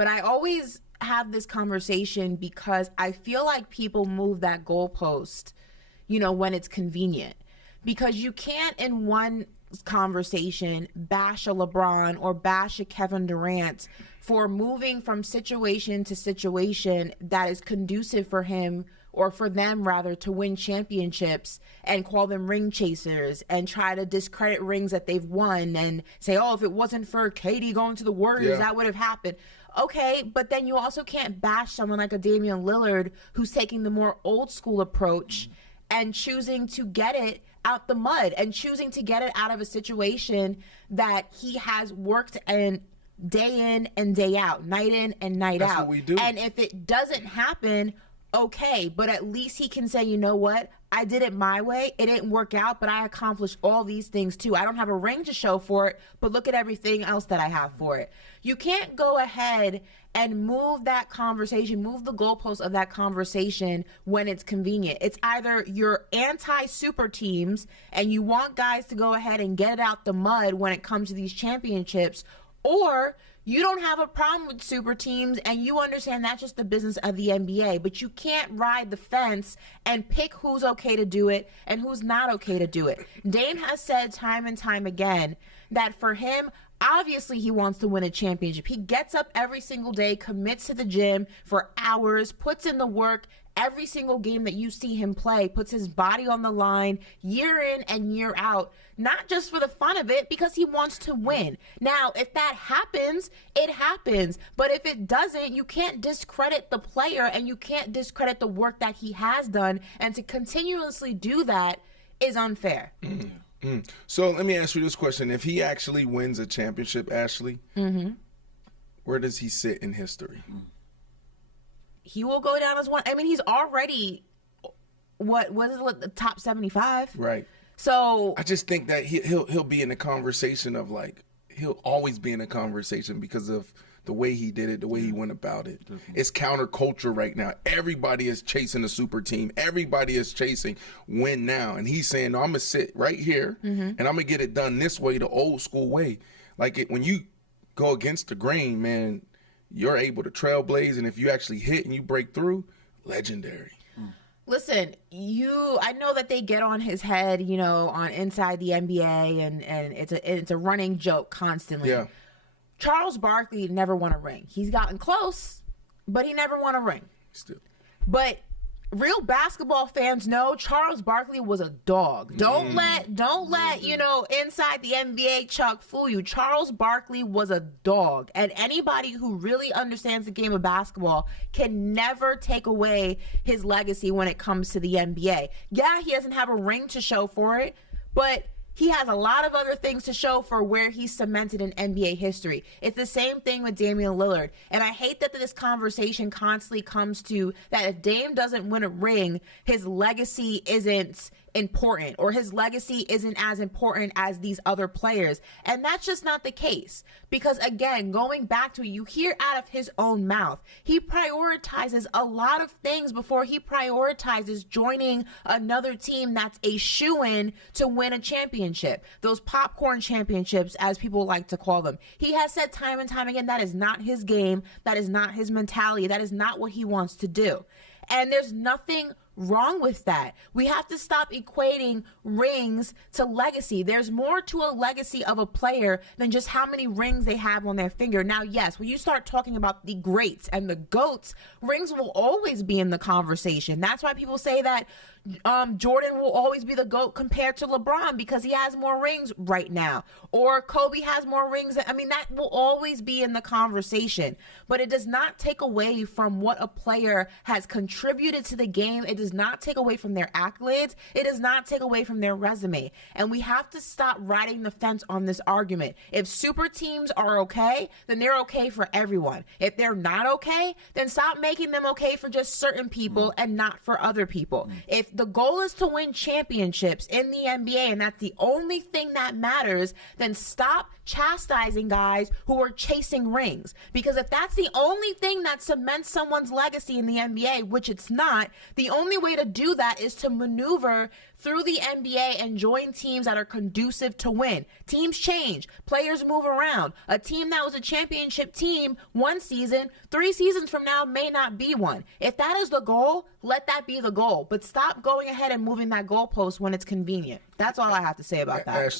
But I always have this conversation because I feel like people move that goalpost, when it's convenient. Because you can't in one conversation bash a LeBron or bash a Kevin Durant for moving from situation to situation that is conducive for him, or for them rather, to win championships, and call them ring chasers and try to discredit rings that they've won and say, oh, if it wasn't for KD going to the Warriors, that would have happened. Okay, but then you also can't bash someone like a Damian Lillard who's taking the more old school approach and choosing to get it out the mud and choosing to get it out of a situation that he has worked and day in and day out, night in and night out. That's what we do. And if it doesn't happen, okay, but at least he can say, you know what? I did it my way. It didn't work out, but I accomplished all these things too. I don't have a ring to show for it, but look at everything else that I have for it. You can't go ahead and move that conversation, move the goalposts of that conversation when it's convenient. It's either you're anti-super teams and you want guys to go ahead and get it out the mud when it comes to these championships, or you don't have a problem with super teams and you understand that's just the business of the NBA, but you can't ride the fence and pick who's okay to do it and who's not okay to do it. Dame has said time and time again that for him, obviously he wants to win a championship. He gets up every single day, commits to the gym for hours, puts in the work. Every single game that you see him play, puts his body on the line year in and year out, not just for the fun of it, because he wants to win. Now, if that happens, it happens. But if it doesn't, you can't discredit the player and you can't discredit the work that he has done. And to continuously do that is unfair. Mm-hmm. So let me ask you this question. If he actually wins a championship, Ashley, where does he sit in history? He will go down as one. I mean, he's already, the top 75? Right. So I just think that he'll be in the conversation of he'll always be in a conversation because of the way he did it, the way he went about it. Definitely. It's counterculture right now. Everybody is chasing a super team. Everybody is chasing win now. And he's saying, no, I'm going to sit right here and I'm going to get it done this way, the old school way. when you go against the grain, man, you're able to trailblaze, and if you actually hit and you break through, legendary. Listen, I know that they get on his head, on Inside the NBA, and it's a running joke constantly. Yeah. Charles Barkley never won a ring. He's gotten close, but he never won a ring. Still. But real basketball fans know Charles Barkley was a dog. Don't let Inside the NBA Chuck fool you. Charles Barkley was a dog, and anybody who really understands the game of basketball can never take away his legacy when it comes to the NBA. Yeah, he doesn't have a ring to show for it, but he has a lot of other things to show for where he's cemented in NBA history. It's the same thing with Damian Lillard. And I hate that this conversation constantly comes to that if Dame doesn't win a ring, his legacy isn't important, or his legacy isn't as important as these other players. And that's just not the case. Because again, going back to it, you hear out of his own mouth, he prioritizes a lot of things before he prioritizes joining another team that's a shoo-in to win a championship. Those popcorn championships, as people like to call them. He has said time and time again, that is not his game. That is not his mentality. That is not what he wants to do. And there's nothing wrong with that. We have to stop equating rings to legacy. There's more to a legacy of a player than just how many rings they have on their finger. Now, yes, when you start talking about the greats and the GOATs, rings will always be in the conversation. That's why people say that Jordan will always be the GOAT compared to LeBron because he has more rings right now. Or Kobe has more rings. I mean, that will always be in the conversation. But it does not take away from what a player has contributed to the game. It does not take away from their accolades. It does not take away from their resume. And we have to stop riding the fence on this argument. If super teams are okay, then they're okay for everyone. If they're not okay, then stop making them okay for just certain people and not for other people. If the goal is to win championships in the NBA and that's the only thing that matters, then stop chastising guys who are chasing rings. Because if that's the only thing that cements someone's legacy in the NBA, which it's not, the only way to do that is to maneuver through the NBA and join teams that are conducive to win. Teams change. Players move around. A team that was a championship team one season, 3 seasons from now may not be one. If that is the goal, let that be the goal. But stop going ahead and moving that goalpost when it's convenient. That's all I have to say about that. Ashley,